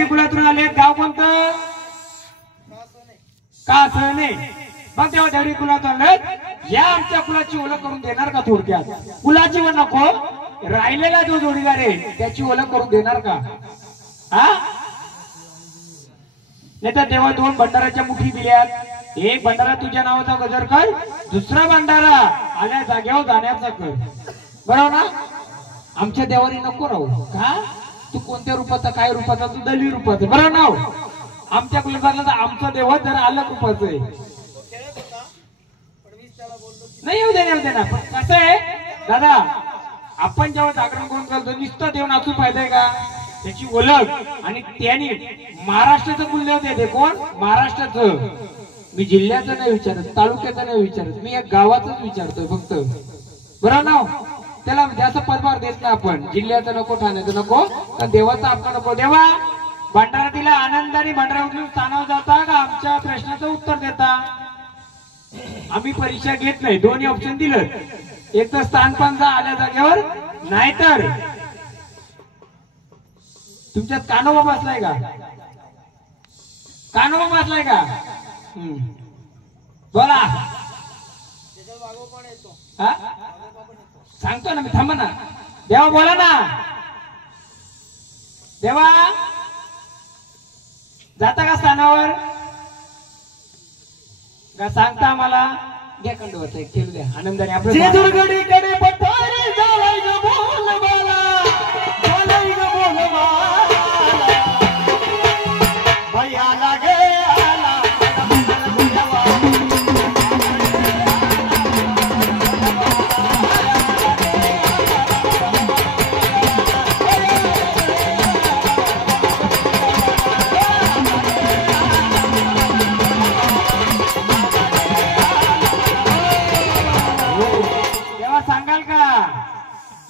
दळवी कुलातून आले, गाव कोणतं? कासने. मग तेव्हा दळवी कुलातून आले, या आमच्या कुलाची ओळख करून देणार का? थोडक्यात कुलाची व नको, राहिलेला जो जोडीदार आहे त्याची ओळख करून देणार का? हा, नाही तर तेव्हा 2 भंडाराच्या मुठी दिल्यात. एक भंडारा तुझ्या नावाचा गजर कर, दुसरा भंडारा आल्या जागेवर जाण्याचा कर. बरोबर ना? आमच्या देवारी नको राहू का? तू कोणत्या रूपाचा, काय रूपाचा? तू दळवी रूपाचा. बरोबर ना? आमच्या कुलदाराला तर आमचा देव जरा अलग रूपाचं आहे. नाही येऊ दे ना. पण कसं आहे दादा, आपण जेव्हा जागरण करून करतो नुसतं देव नाचून फायदा आहे का? त्याची ओळख आणि त्याने महाराष्ट्राचं मूल्य देते. कोण? महाराष्ट्राचं. मी जिल्ह्याचं नाही विचारत, तालुक्याचं नाही विचारत, मी या गावाचंच विचारतोय फक्त. बरोबर ना? त्याला जास्त पदभार देत नाही आपण. जिल्ह्याचं नको, ठाण्याचं नको, पण देवाचं आपलं नको. देवा भंडारा दिला, आनंदाने भंडारा उचलून स्थानावर जाता का आमच्या प्रश्नाचं उत्तर देता? आम्ही परीक्षा घेत नाही. 2 ऑप्शन दिलं, एक तर स्थानपानचा आल्या जागेवर, नाहीतर तुमच्यात कानोबा बसलाय का? कानोबा बसलाय का? बोला. हा, सांगतो ना मी, थांबा ना. देवा बोला ना. देवा जाता का स्थानावर? का सांगता आम्हाला? घ्या खंडोबाचा एक खेळू द्या आनंदाने. आपलं जेजुरगडीकडे पठारे जालाय ग बोल बाला, जालाय ग बोल बाला, भैया लागे आला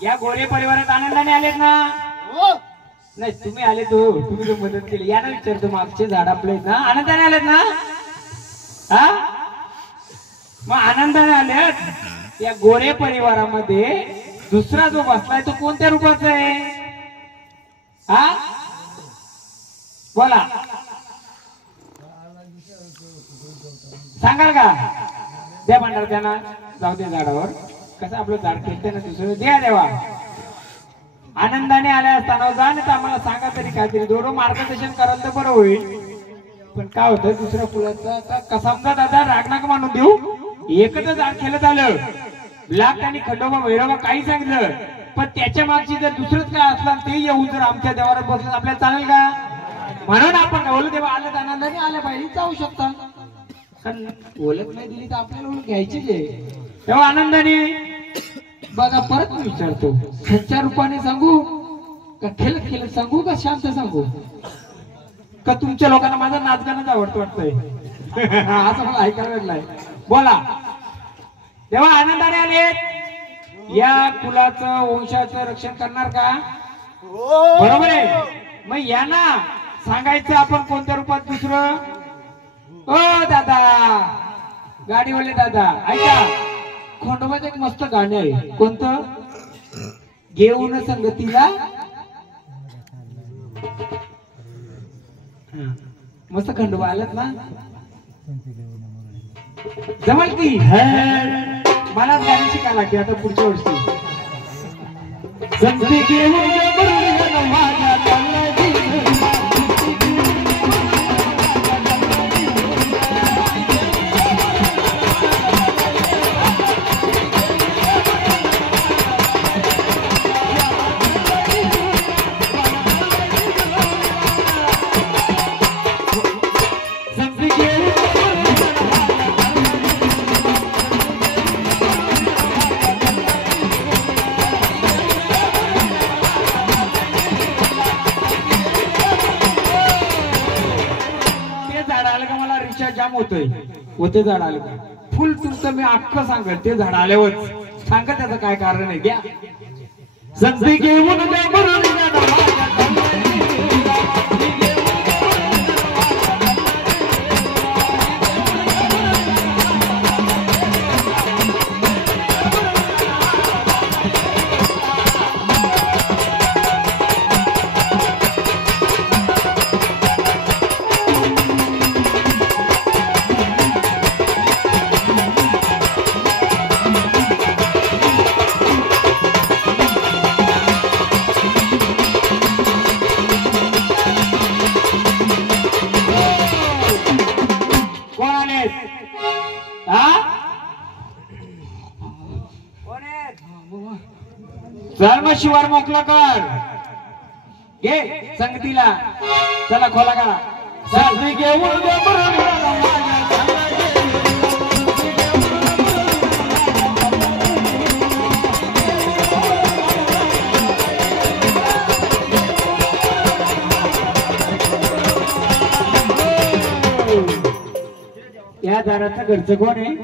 या गोरे परिवारात आनंदाने आलेत ना? नाही तुम्ही आले तो, तुम्ही जो मदत केली. याना विचारतो, मागचे झाड आपले ना, आनंदाने आलेत ना? हा, मग आनंदाने आलेत. या गोरे परिवारामध्ये दुसरा जो बसलाय तो कोणत्या रूपाचा आहे? हा, बोला, सांगाल का? द्या भांडार त्यांना, जाऊ दे झाडावर. कसं आपलं झाड खेळते ना दुसरं. द्या देवा. आनंदाने आल्या असताना जा, नाही तर आम्हाला सांगा तरी काहीतरी. दोन मार्गदर्शन कराल तर बरं होईल. पण काय होतं दुसऱ्या फुलाचा कसा समजा दादा राग नका मानून देऊ. एकच झाड खेळत आलं, लाख आणि खंडोबा भैरवा काही सांगितलं, पण त्याच्या मागची जर दुसरंच काय असलं ते येऊन जर आमच्या देवावर बसलं आपल्याला चालेल का? म्हणून आपण बोलू देवा आलं आनंदाने आल्या पाहिजे, जाऊ शकता. कारण ओळख नाही दिली तर आपल्याला ओळख घ्यायचीच आहे. तेव्हा आनंदाने बघा. परत मी विचारतो, सच्च्या रूपाने सांगू का खेळत खेळत सांगू का शांत सांगू? का तुमच्या लोकांना माझा नाच गाणंच आवडतं वाटतंय? असं मला ऐकायला भेटलंय. बोला. तेव्हा आनंदाने आले, या कुलाचं वंशाचं रक्षण करणार का? बरोबर आहे. मग यांना सांगायचं आपण कोणत्या रूपात दुसरं. ओ दादा, गाडीवाले दादा, ऐका, खंडोबाचं एक मस्त गाणं आहे. कोणतं? घेऊन संगतीला. मस्त खंडोबा आलात ना, जमल की? मला गाणी शिकायला लागते आता पुढच्या वर्षी. संगती घेऊन होते झाड आलं का फुल तुमचं मी अख्खं सांगेल. ते झाड आल्यावर सांगा त्याचं काय कारण आहे. घ्या संधी घेऊन चल मग शिवार मोकला कर घे संगतीला चला खोला काढा सासरी घेऊन दे या दाराचं घरचं कोण आहे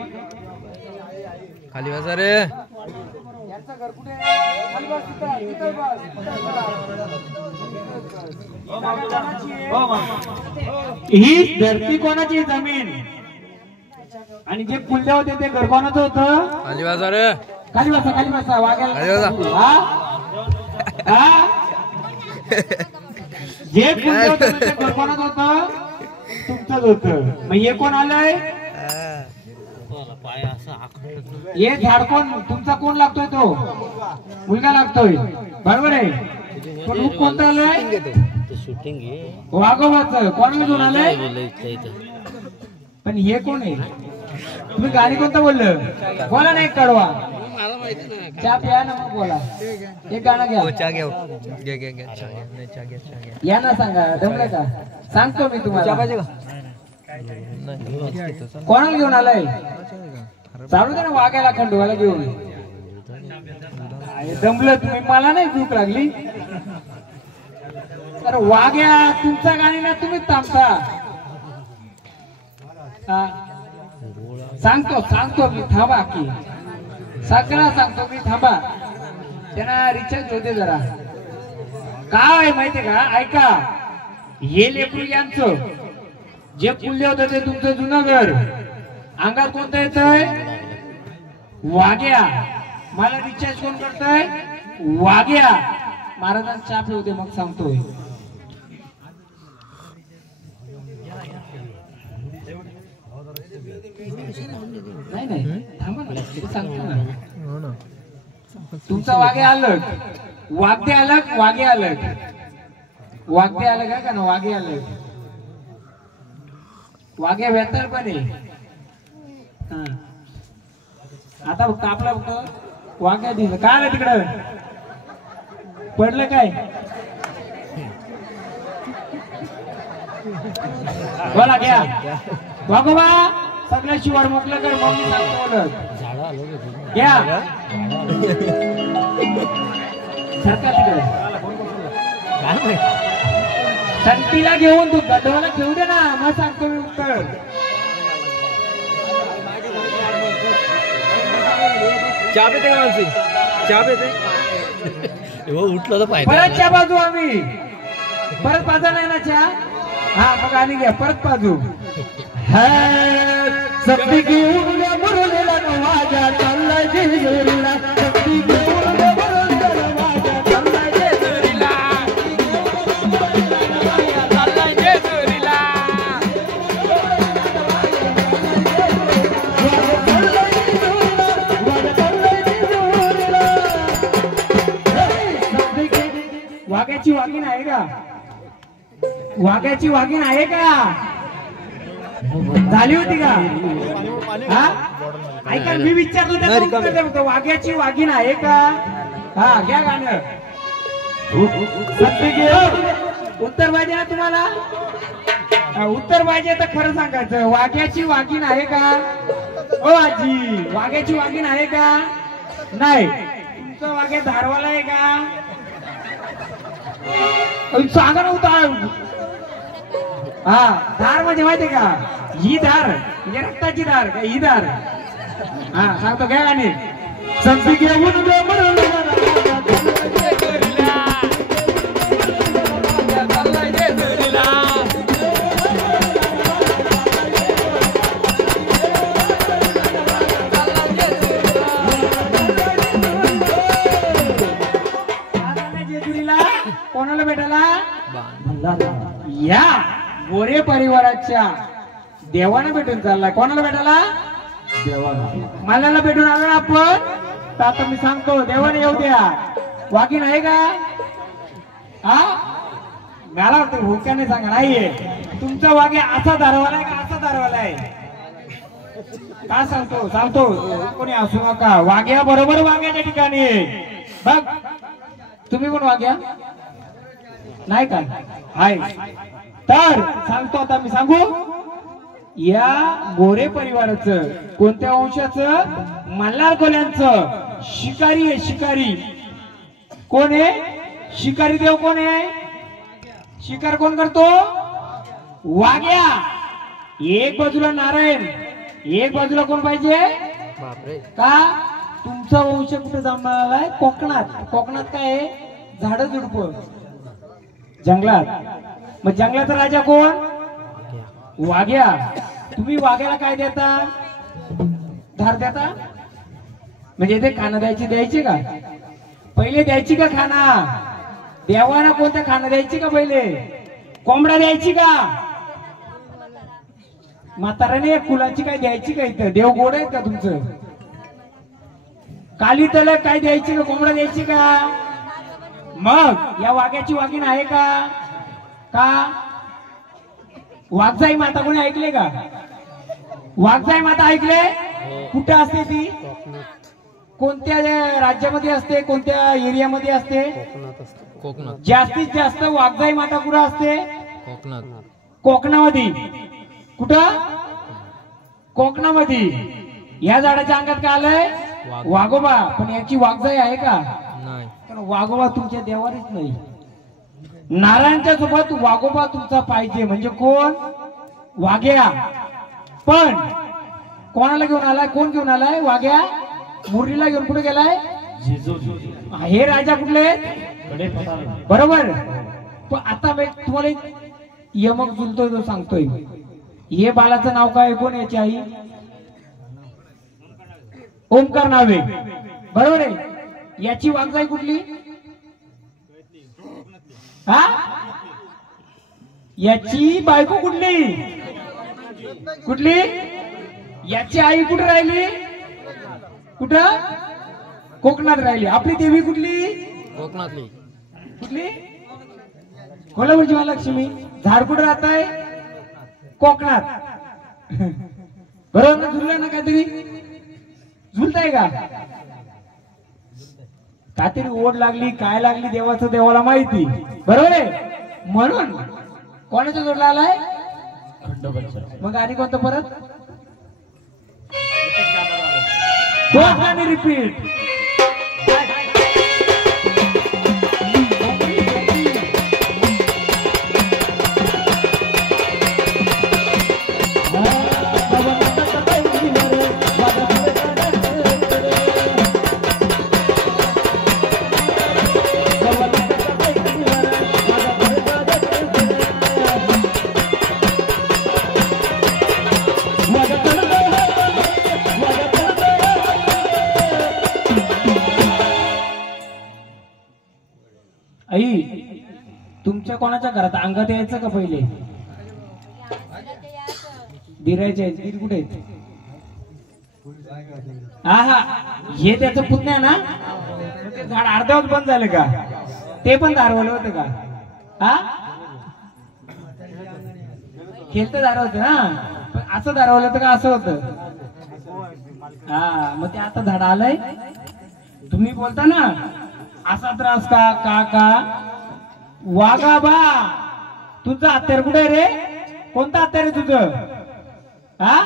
खाली बसा रे यांचं घर कुठे आहे? खाली बस तिथं बस. ही धरती कोणाची जमीन आणि जे पुल्ले होते ते घर कोणाचं होतं खाली बसा रे खाली बसा वाघ्याला खाली बसा. हा जे पुल्ले होते ते घर कोणाचं होतं तुमचंच होतं मग हे कोण आलंय हे झाड कोण तुमचा कोण लागतोय तो मुलगा लागतोय बरोबर आहे पण रूप कोणतं आलंय वाघोबाचं कोण घेऊन आलंय पण हे कोण आहे तुम्ही गाणी कोणतं बोललं बोला नाही कडवा चहा प्या ना मग बोला एक गाणं घ्या या ना सांगा जमलं का सांगतो मी तुम्हाला कोणाला घेऊन आलाय चालू दे ना वाघायला खंडोबाला घेऊन जमलं तुम्ही मला नाही भूक लागली तर वाघ्या तुमचा गाणी ना तुम्ही थांबता सांगतो मी थांबा की सगळा सांगतो मी थांबा त्यांना रिचार्ज होते जरा काय माहितीये का ऐका हे लेकरू यांचं जे पुल्ले होतं ते तुमचं जुनं घर अंगात कोणतं येतंय वाघ्या मला रिचार्ज कोण करतय वाघ्या महाराजांना चहा पिऊ दे मग सांगतोय नाही थांबा ना सांगतो ना तुमचा वाघे अलग वाघे अलग वाघे अलग वाघे अलग आहे का ना वाघे अलग वाघे बेहतर पण आहे आता कापला फक्त वाघ्या दिलं काय आलं तिकडं पडलं काय बोला घ्या वाघोबा सगळ्या शिवार मोकलं कर मग मी सांगतो बोलत घ्या सरका तिकडे संतीला घेऊन तू गडवाला घेऊ दे ना मग सांगतो मी उत्तर चहा पिते का मानसी चहा पिते उठलं तर पाहिजे परत चहा बाजू आम्ही परत पाजा नाही ना चहा हा मग आणि घ्या परत बाजू संती घेऊन मुरलेला माझ्या चालला जेजुरीला संती घेऊन मुरलेला माझ्या चालला जेजुरीला चालला जेजुरीला वाघ्याची वाघीण आहे का वाघ्याची वाघीण आहे का झाली होती का हा ऐका मी विचारलं वाघ्याची वाघीण आहे का हा घ्या गाणं उत्तर पाहिजे ना तुम्हाला उत्तर पाहिजे तर खरं सांगायचं वाघ्याची वाघीण आहे का ओ आजी वाघ्याची वाघीण आहे का नाही तुमचं वाघ्या धारवाला आहे का सांगा नव्हता हा धार म्हणजे माहितीये का ही धार म्हणजे रक्ताची धार का ही धार हा सांगतो काय गाणे संती घेऊन कोणाला भेटायला या गोरे परिवाराच्या देवाला भेटून चाललाय कोणाला भेटायला देवाला मला भेटून आलो ना आपण तर आता मी सांगतो देवाने येऊ द्या वाघीण आहे का हा मला वाटतं भोक्याने सांगा नाहीये तुमचा वाघे असा दारवाला आहे का असा दारवाला आहे काय सांगतो कोणी असू नका वाघ्या बरोबर वाघ्याच्या ठिकाणी बघ तुम्ही पण वाग्या नाही का? आहे. तर सांगतो आता मी सांगू. या गोरे परिवाराचं कोणत्या वंशाचं? मल्हार कोल्यांचं. शिकारी आहे शिकारी. कोण आहे? शिकारी देव कोण आहे? शिकार कोण करतो? वाघ्या. एक बाजूला नारायण, एक बाजूला कोण पाहिजे? बापरे. का? तुमचा वंश कुठे जन्माला? कोकणात. कोकणात काय आहे? झाड झुडप, जंगलात. मग जंगलाचा राजा कोण? वाघ्या. तुम्ही वाघ्याला काय देता? धार देता? म्हणजे ते खाना द्यायची का? पहिले द्यायची का खाना? देवाना कोणत्या खाना द्यायची का? पहिले कोंबडा द्यायची का? म्हाताराने कुलाची काय द्यायची का? इथं देव गोड आहेत का तुमचं? काली तल काय द्यायची का? कोंबडा द्यायची का? मग या वाघ्याची वाघीण आहे का? का? वाघजाई माता कोणी ऐकले का? वाघजाई माता ऐकले? कुठे असते ती? कोणत्या राज्यामध्ये असते? कोणत्या एरियामध्ये असते? कोकणात. जास्तीत जास्त वाघजाई माता कुठं असते? कोकणात. कोकणामध्ये. कुठं? कोकणामध्ये. या झाडाच्या अंगात काय आलंय? वाघोबा. पण याची वाघजाई आहे का? नाही. पण वाघोबा तुमच्या देवारीच नाही. नारायणच्या सोबत वाघोबा तुमचा पाहिजे. म्हणजे कोण? वाघ्या. पण कोणाला घेऊन आलाय? कोण घेऊन आलाय? वाघ्या मुरलीला घेऊन कुठे गेलाय? हे राजा कुठले? बरोबर. पण आता मी तुम्हाला यमक जुलतोय तो सांगतोय. हे बालाचं नाव काय? कोण याची आई? ओमकार नावे. बरोबर आहे. याची वाघजाई कुठली? हा? याची बायको कुठली? कुठली? याची आई कुठे राहिली? कुठं? कोकणात राहिली. आपली देवी कुठली? कोकणातली. कुठली? कोल्हापूरची महालक्ष्मी. झाड कुठे राहत आहे? कोकणात. बरोबर ना? झुललं ना काहीतरी? झुलताय का? काहीतरी ओढ लागली, काय लागली देवाचं देवाला माहिती. बरोबर आहे. म्हणून कोणाच्या जोडला आलाय? मग आणि कोणतं परत? रिपीट. आई, तुमच्या कोणाच्या घरात अंगात यायचं का पहिले? दिरायचे. दीर कुठे आहेत? हा हा. हे त्याचं पुतण्या आहे ना? ते झाड अर्ध्यावर बंद झालं का? ते पण दारवलं होतं का? हा? खेळतं दार होतं ना? पण असं दारवलं होतं का? असं होतं. हा. मग ते आता झाड आलंय. तुम्ही बोलता ना असा त्रास का? का का? वाघाबा. तुझं हत्यार कुठे रे? कोणतं हत्यार आहे तुझं? हा?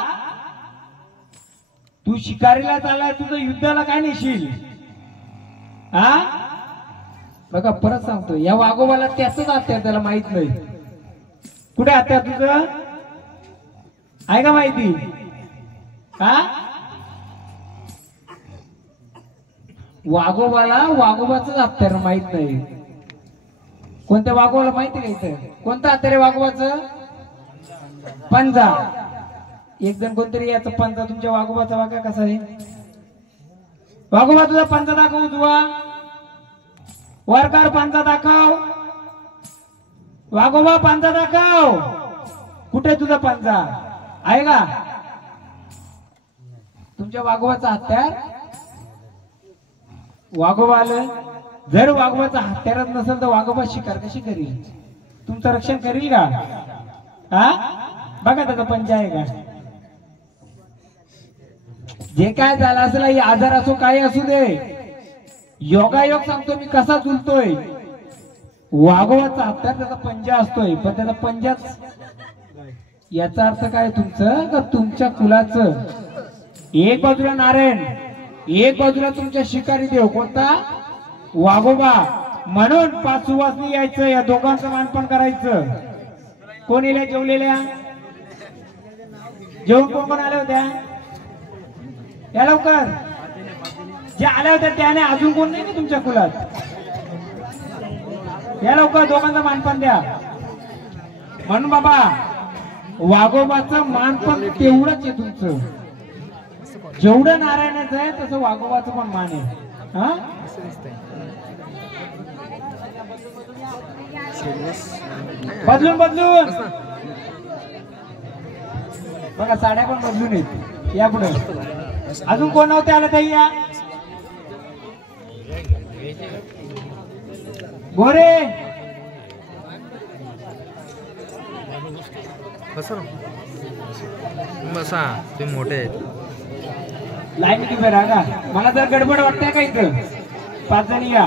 तू शिकारीला चालाय, तुझं युद्धाला काय नेशील? हा? बघा परत सांगतो, या वाघोबाला त्याच हत्यार त्याला माहित नाही. कुठे हत्यार तुझं? आहे का माहिती? हा? वाघोबाला वाघोबाच हत्यार माहित नाही. कोणत्या वाघोबाला माहिती का इथं? कोणतं हत्यार आहे वाघोबाचं? पंजा. एक जण कोणतरी याचा पंजा तुमच्या वाघोबाचा वागा कसा आहे? वाघोबा तुझा पंजा दाखव. तुझा वरकार पंजा दाखव. वाघोबा पंजा दाखव. कुठे तुझा पंजा आहे का? तुमच्या वाघोबाचा हत्यार वाघोबा आलं. जर वाघोबाचा हत्यारच नसेल तर वाघोबा शिकार कशी करील? तुमचं रक्षण करील का? हा? बघा त्याचा पंजा आहे का? जे काय झालं असेल, आजार असो काय असू दे, योगायोग सांगतो मी कसा झुलतोय. वाघोबाचा हत्यार त्याचा पंजा असतोय, पण त्याचा पंजाच. याचा अर्थ काय तुमचं का तुमच्या कुलाचं एक बाजूला नारायण, एक बाजूला तुमच्या शिकारी देव कोणता वाघोबा. म्हणून 5 सुवासनी यायचं, या दोघांचं मानपण करायचं. कोण येल्या जेवलेल्या? जेवण कोण कोण आल्या होत्या? या लवकर. ज्या आल्या होत्या त्याने अजून कोण नाही ना तुमच्या कुलात? या लवकर, दोघांचं मानपण द्या. म्हणून बाबा वाघोबाचं मानपण तेवढंच आहे तुमचं. जेवढं नारायणाचं आहे तसं वाघोबाचं पण मान आहे. हा बदलून बदलून बघा, साड्या पण बदलून येत. या पुढे अजून कोण नव्हते आलं ताई? या गोरे बसा, तुम्ही मोठे आहेत. लाईनीत उभे राहा. मला जर गडबड वाटते का इथं? 5 जणी या,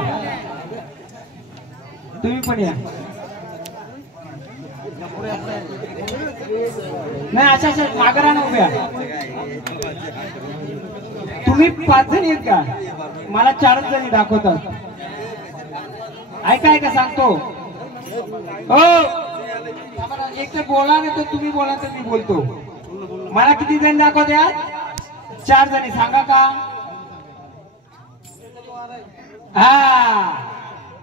तुम्ही पण या. नाही अशा अशा मागं राहा ना उभ्या. तुम्ही 5 जणी आहेत का? मला 4 जणी दाखवतात. ऐका ऐका सांगतो. हो एक तर बोला नाही तर तुम्ही बोला तर मी बोलतो. मला किती जणी दाखवत्या? 4 जणी. सांगा का? हा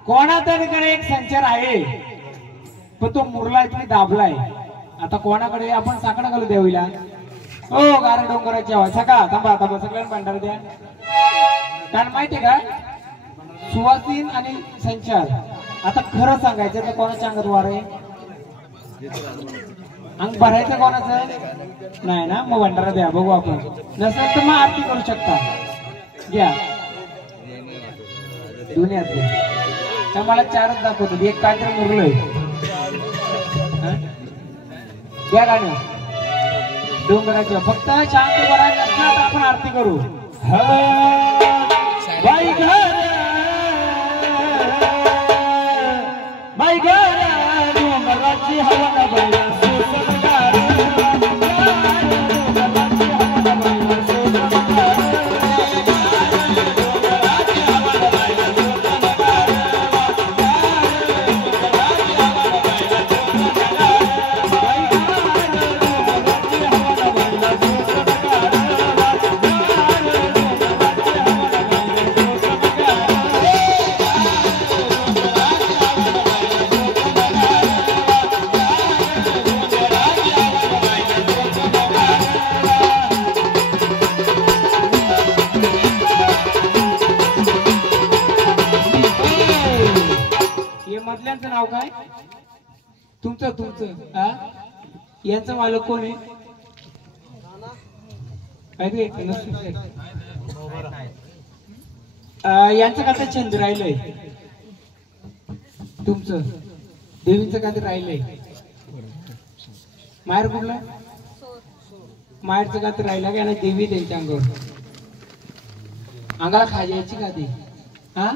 कोणातरीकडे एक संचार आहे, पण तो मुरलाय, तुम्ही दाबलाय. आता कोणाकडे आपण साकडा घालू देवीला. हो गारा डोंगराची हवा. सका थांबा थांबा, सगळ्यांना भांडार द्या. कारण माहितीये का सुवासीन आणि संचार. आता खरं सांगायचं तर कोणाच्या अंगात वार आहे? अंग भरायचं कोणाचं नाही ना. मग भंडारा द्या, बघू आपण. नसेल तर मग आरती करू शकता. घ्या दुनियात त्या मला 4च दाखवतो. एक काहीतरी मुरलंय. घ्या गाणं डोंगराच्या. फक्त शांत बरायला नसलं तर आपण आरती करू. बाई घर बाई घर डोंगराची हवा बाई नाव काय तुमचं? तुमचं यांचं मालक कोण आहे? यांचं का छंद राहिलंय? तुमचं देवीचं का ते राहिलंय? माहेर कुठलं? माहेरचं का ते राहिलं का? देवी त्यांच्या अंगावर अंगाला खाजी यायची का ती? हा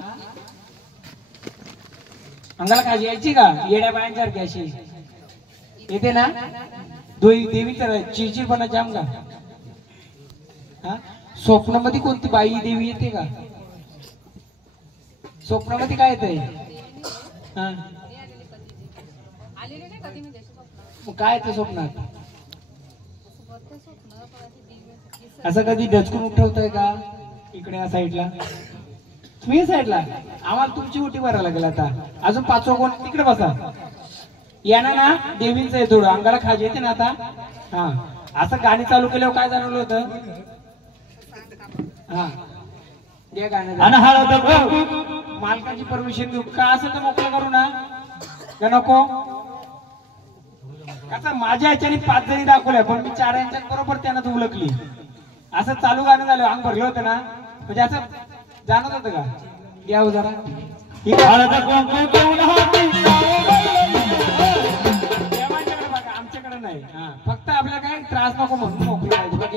अंगाला खाजी यायची का? येड्या बायांसारखी अशी येते ना देवीचं चिडचिडपणा जाम का? हा स्वप्नामध्ये कोणती बाई देवी येते का? स्वप्नामध्ये काय येतंय? हा काय येतं स्वप्नात? असं कधी डचकून उठवतोय का? इकडे या साईडला तुम्ही साईडला आम्हाला तुमची उठी भरायला लागेल. आता अजून 5 कोण तिकडे बसा. यांना ना देवींचं आहे थोडं अंगाला खाजी येते ना आता. हा असं गाणी चालू केल्यावर काय जाणवलं होतं? हा या गाणं मालकाची परमिशन घेऊ का? असं तर मोकळं करू ना का नको? आता माझ्या ह्याच्याने 5 जणी दाखवल्या पण मी 4 यांच्या बरोबर त्यांना उलकली. असं चालू गाणं झालं अंग भरलं होतं ना म्हणजे असं जाणत होतं का? घ्या जरा आमच्याकडे नाही. हा फक्त आपल्याला काय त्रास नको म्हणून मोकळी पाहिजे. बघ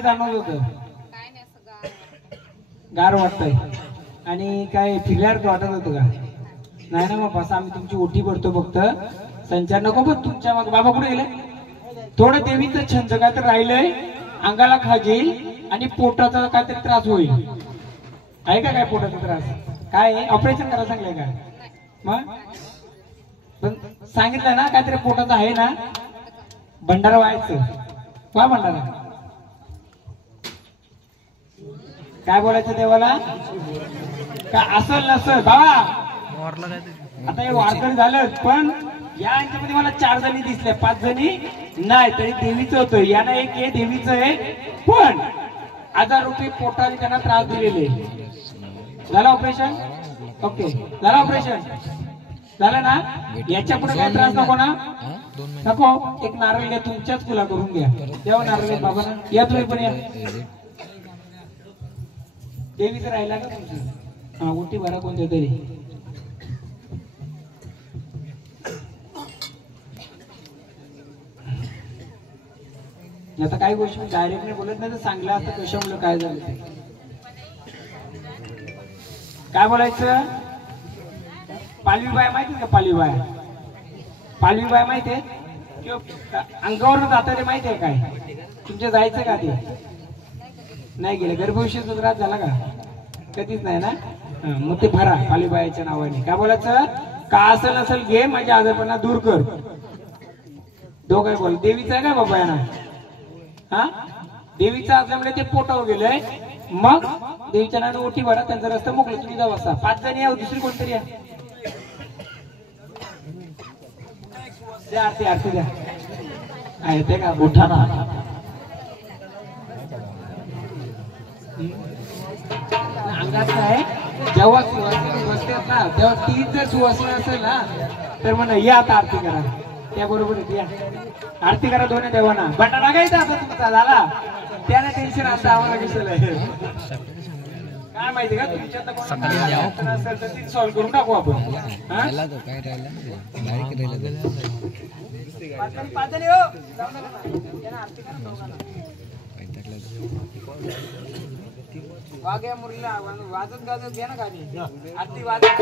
काय जाणवत होतं? गार वाटतंय आणि काय फिरल्यावर वाटत होतं का? नाही ना मग बस आम्ही तुमची ओटी भरतो फक्त संचार नको. पण तुमच्या मग बाबा कुठे गेले? थोडं देवीचं छंद काय तर राहिलंय, अंगाला खाजेल आणि पोटाचा काहीतरी त्रास होईल. आहे का काय पोटाचा त्रास? काय ऑपरेशन करायला सांगलंय का? मग पण सांगितलं ना काहीतरी पोटाचं आहे ना, भंडारा व्हायचं. वा भंडारा काय बोलायचं देवाला? का असल नसल बाबा? आता हे वारकरी झालं पण या यांच्यामध्ये मला 4 जणी दिसल्या, 5 जणी नाही. तरी देवीचं होतं. यानं एक हे देवीचं आहे. पण 1000 रुपये पोटाने त्यांना त्रास दिलेले. झालं ऑपरेशन? ओके झालं ऑपरेशन? झालं ना? याच्या पुढे काय त्रास नको ना? नको. एक नारळ घ्या, तुमच्याच फुला करून घ्या. तेव्हा नारळ बाबा ना या, तुम्ही पण या. देवीचं राहिला का तुमचं? हा ओटी भरा कोणत्या तरी. आता काही गोष्टी डायरेक्ट नाही बोलत, नाही तर चांगलं असतं कशामुळे काय झालं ते. काय बोलायचं? पालवी बाय माहिती का? पालवी बाय, पालवी बाय माहितीये किंवा अंगावर जाता ते माहितीये काय? तुमच्या जायचं का ते? नाही गेलं. गर्भविषयीचा त्रास झाला का? कधीच नाही ना? मग ते भरा पालवी बायाच्या नावाने. काय बोलायचं? का असेल नसेल घे, माझ्या आजारपणा दूर कर. दोघं बोल. देवीचं आहे का बाबा यांना? हा देवीचं असल्यामुळे ते पोटावर गेलंय. मग देवीच्या नावाने ओटी भरा, त्यांचा रस्ता मोकळा. तुम्ही जाऊ असा 5 जणी या, दुसरी कोणतरी या. द्या आरती, आरती द्या. येते का? मोठा ना अंगात आहे. जेव्हा सुवासिनी बसतात ना तेव्हा तीच जर सुवासिनी असेल ना तर म्हणा या आता आरती करा. त्याबरोबर या आरती करा दोन्ही देवांना. बटाटा घ्यायचा आता तुमचा झाला. त्याने टेन्शन आता आम्हाला कसं काय माहिती का? तुमच्या असेल तर ती सॉल्व्ह करून टाकू आपण. वाघ्या मुरलीला वाजत गाजत घ्या ना गाणी. आरती वाजत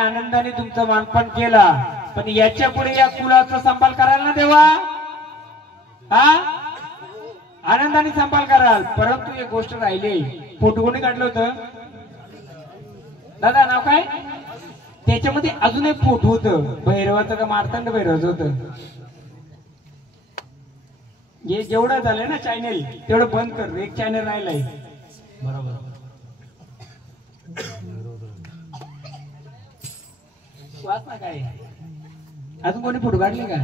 आनंदाने तुमचं मानपान केला. पण याच्या पुढे या कुलाचा सांभाळ कराल ना देवा? हा आनंदाने सांभाळ कराल. परंतु एक गोष्ट राहिली. फोटो कोणी काढलं होतं दादा? नाव काय? त्याच्यामध्ये अजून एक फोटो होतं भैरवाचं का मार्तंड भैरवाचं होतं. हे जेवढं झालंय ना चॅनेल तेवढं बंद कर. एक चॅनेल राहिलाय. बरोबर. वाच ना काय अजून कोणी फोटो काढले का?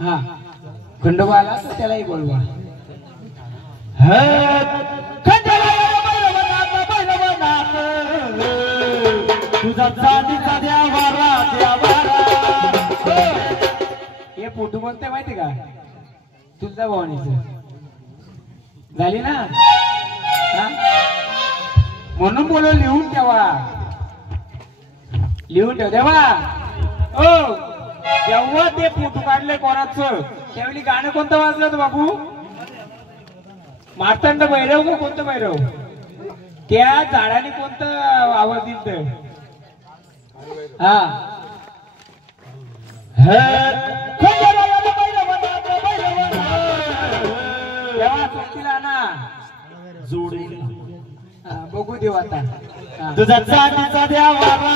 हा खंडोबा आला तर त्यालाही बोलवा. तुझा चांदीचा द्यावारा द्यावारा. हे फोटो कोणते माहिती का? तुझ्या भवानीचं झाली ना? म्हणून बोलो लिहून ठेवा. लिहून ठेव देवा. ओ जेव्हा ते फोटो काढले कोणाचं त्यावेळी गाणं कोणतं वाजलं होतं बाबू? मार्तंड भैरव का कोणतं भैरव? त्या झाडाने कोणतं आवाज दिलं? हा तेव्हा ना जोडी बघू देऊ आता. तुझा चांदीचा द्यावारा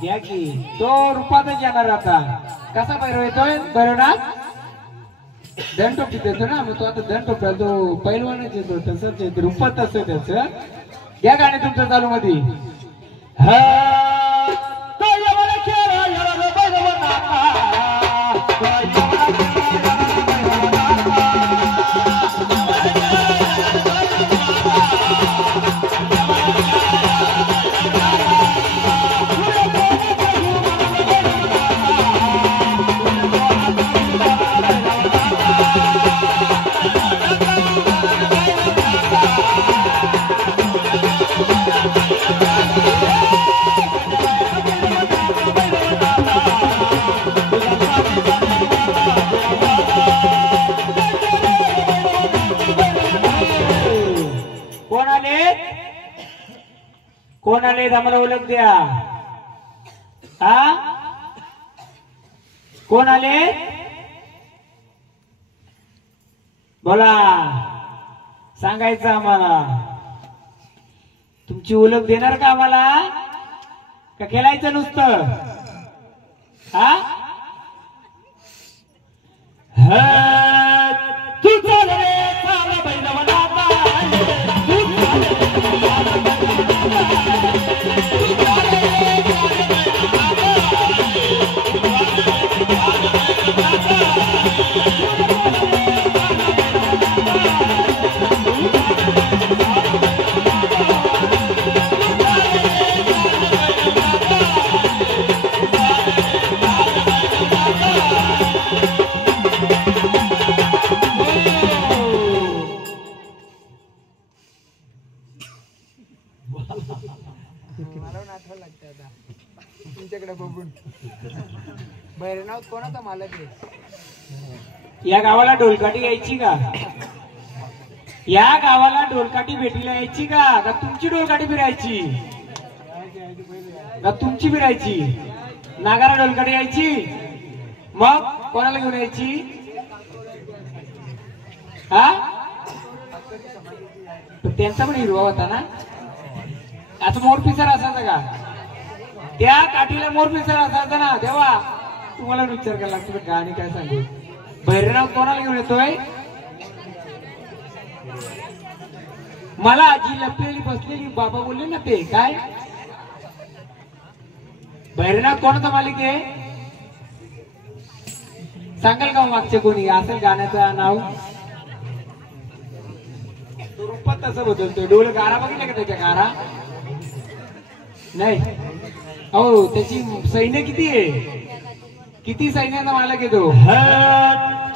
घ्या की तो रूपातच येणार आता. कसा भैरव येतोय? भैरवनाथ धन टोपीत येतो ना, मग तो आता धन टोपला तो पैलवानच येतो, तसंच येतो रूपात तसं त्याचं. घ्या गाणे तुमचं चालू मध्ये. कोण आले आम्हाला ओळख द्या. हा कोण आले बोला, सांगायचं आम्हाला. तुमची ओळख देणार का आम्हाला, का खेळायचं नुसतं? हा तू चाल रे चाल बैलवनाता, तुमच्याकडे बघून बैरनाव कोणाचा मालक आहे? या गावाला ढोलकाठी यायची का? या गावाला ढोलकाठी भेटीला यायची का? का तुमची ढोलकाठी फिरायची? का तुमची फिरायची? नागारा ढोलकाठी यायची? मग कोणाला घेऊन यायची? हा त्यांचा पण हिरवा होता ना. आता मोर पिसर असायचा का? त्या काठीला मोर पिसर असायचा ना. तेव्हा तुम्हाला विचार करायला लागतो गाणी काय सांगू. भैरवनाथ कोणाला घेऊन येतोय? मला आजी लपलेली बसलेली बाबा बोलले ना ते काय. भैरवनाथ कोणाचा मालिक आहे? सांगाल का मागच्या कोणी असेल गाण्याचं नाव? रूपात तसं बदलतोय. डोल गारा बघितलं का त्याच्या गारा? नाही अहो त्याची सैन्य किती आहे? किती सैन्याचा मालक येतो?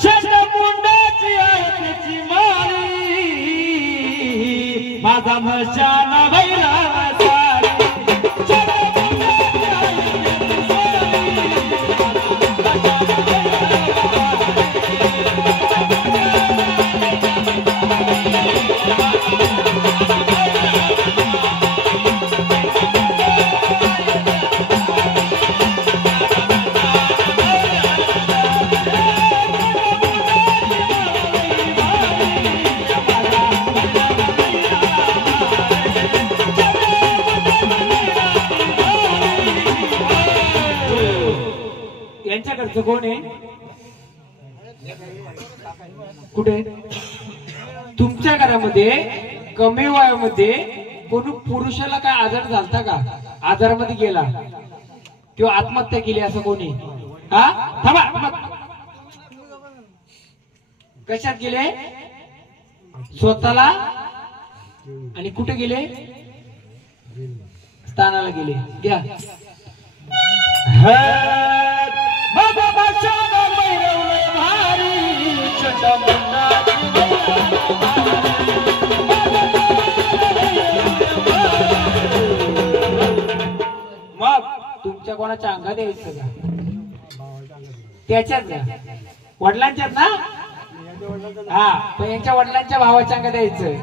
चंद्रमुंडाची आरतीची माळी माझा मशान भैरवा सारी. यांच्याकडचं कोण आहे? कुठे? तुमच्या घरामध्ये कमी वयामध्ये कोणी पुरुषाला काय आजार झालता का? आजारामध्ये गेला किंवा आत्महत्या केली असं कोणी? हा थांबा. कशात गेले? स्वतःला. आणि कुठे गेले? स्थानाला गेले. घ्या. माझा मशान भैरवा भारी चंद्रमुंडाची मग तुमच्या कोणाच्या अंगात यायचं का? त्याच्याच का? वडिलांच्याच ना? हा पण यांच्या वडिलांच्या भावाच्या अंगात यायचं.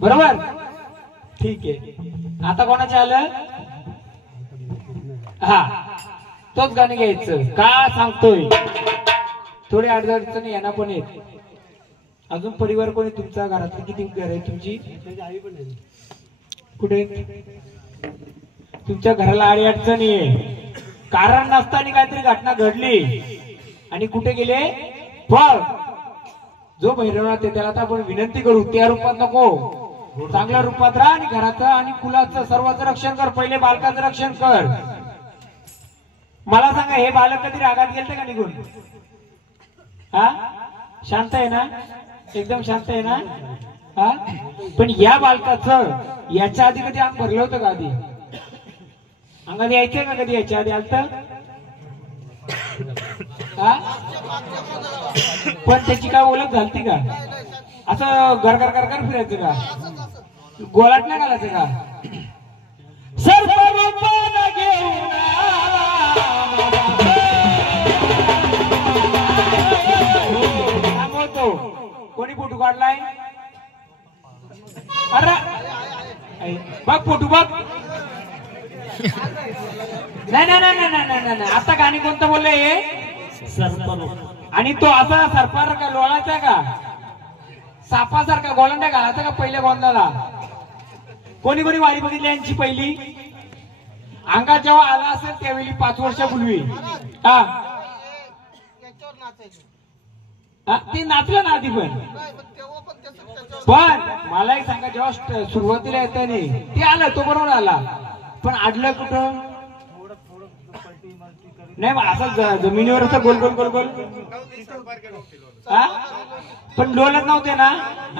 बरोबर? ठीक आहे. आता कोणाच्या आलं? हा तोच गाणं घ्यायचं का सांगतोय. थोडी अडचणी यांना पण येत. अजून परिवार कोणी तुमच्या घरातली किती घर आहे तुमची? कुठे? तुमच्या घराला आडी अडचणी आहे. कारण नसताना काहीतरी घटना घडली आणि कुठे गेले? पण जो भैरवनाथ आहे त्याला तर आपण विनंती करू त्या रूपात नको, चांगल्या रूपात राहा आणि घराचं आणि कुलाचं सर्वांचं रक्षण कर. पहिले बालकाचं रक्षण कर. मला सांगा हे बालक कधी रागात गेलते का निघून? हा शांत आहे ना? एकदम शांत आहे ना? हा पण या बालकाचं याच्या आधी कधी अंग भरलं होतं का? आधी अंगात यायचंय का? कधी याच्या आधी आलत? हा पण त्याची काय ओळख झालती का? असं गरगर गरगर फिरायचं का? गोलाट नाही घालायचं का? सर्व रूपानं घेऊन सांगतो. कोणी फोटो काढलाय? अरे बघ फोटो बघ. नाही नाही नाही नाही नाही नाही. आता गाणी कोणतं बोललंय? आणि तो असा सरपार का लोळायचा का? सापासारखा गोलंड्या घालायचा का पहिल्या गोंदाला? कोणी कोणी वारी बघितली यांची पहिली? अंगात जेव्हा आला असेल त्यावेळी 5 वर्षापूर्वी. हा ते नाचलं ना आधी पण मला एक सांगा जेव्हा सुरुवातीला येतं नाही ते आलं तो बरोबर आला पण आडलं कुठं? नाही असं जमिनीवर असं गोल गोल गोल गोल. हा पण लोलत नव्हते ना?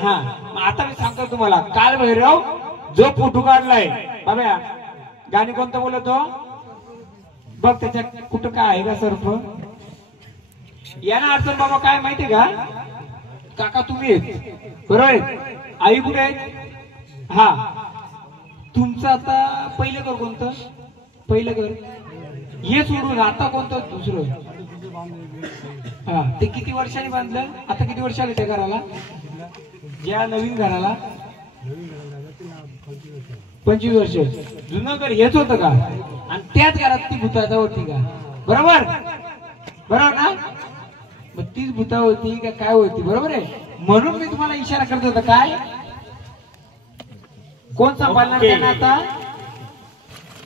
हा आता मी सांगतो तुम्हाला. काल भैरव जो फोटो काढलाय बाबा गाणी कोणतं बोलतो बघ त्याच्यात कुठं काय आहे का? सर्फ यांना अडचण बाबा काय माहितीये का? काका तुम्ही आहेत बरोबर? आई कुठे आहेत? हा तुमचं आता पहिलं घर कोणतं? पहिलं घर हे सोडून आता कोणतं दुसरं? हा ते किती वर्षांनी बांधलं? आता किती वर्ष आले त्या घराला? ज्या नवीन घराला 25 वर्ष. जुनं घर हेच होतं का? आणि त्याच घरात ती भूताचा होती का? बरोबर बरोबर ना? मग तीच भूता होती का काय होती? बरोबर आहे. म्हणून मी तुम्हाला इशारा करत होता. काय कोण सांभाळणार त्यांना आता?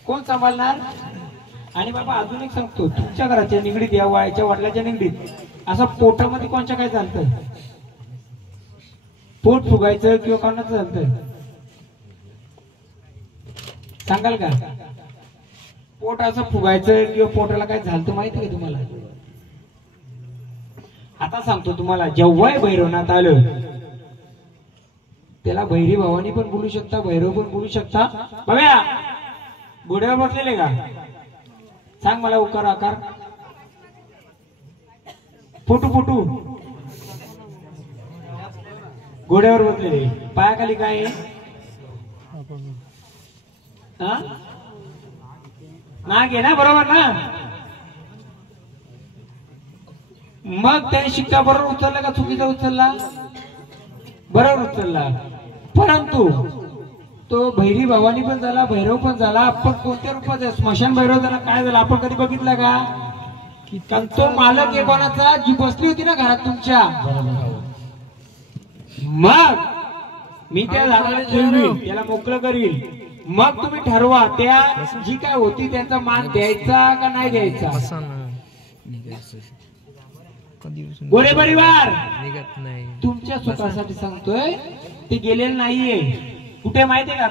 कोण सांभाळणार? आणि बाबा अजून एक सांगतो तुमच्या घराच्या निगडीत या वयाच्या वडिलाच्या निगडीत असं पोटामध्ये कोणच्या काय चालतं? पोट फुगायचं किंवा कोणाचं चालतं? सांगाल का? पोट असं फुगायचं किंवा पोटाला काय झालं माहिती का तुम्हाला? आता सांगतो तुम्हाला, जेव्हाही भैरवनाथ आलं त्याला भैरी भावानी पण बोलू शकता, भैरव पण बोलू शकता. बघा घोड्यावर बसलेले का? सांग मला उकार आकार. फुटू फुटू घोड्यावर बसलेले, पायाखाली काय आहे? नाग आहे ना, बरोबर ना? मग त्याने शिक्का बरोबर उचलला का चुकीचा उचलला? बरोबर उचलला. परंतु तो भैरी भवानी पण झाला, भैरव पण झाला. आपण कोणत्या रूपात आहे? स्मशान भैरव झाला. काय झालं आपण कधी बघितलं का? कारण तो मालक आहे कोणाचा? जी बसली होती ना घरात तुमच्या. मग मी त्या झाडाला ठेवील, त्याला मोकळं करील. मग तुम्ही ठरवा त्या जी काय होती त्यांचा मान द्यायचा का नाही द्यायचा. गोरे परिवार तुमच्या स्वतःसाठी सांगतोय, ते गेलेलं नाहीये कुठे माहितीये का?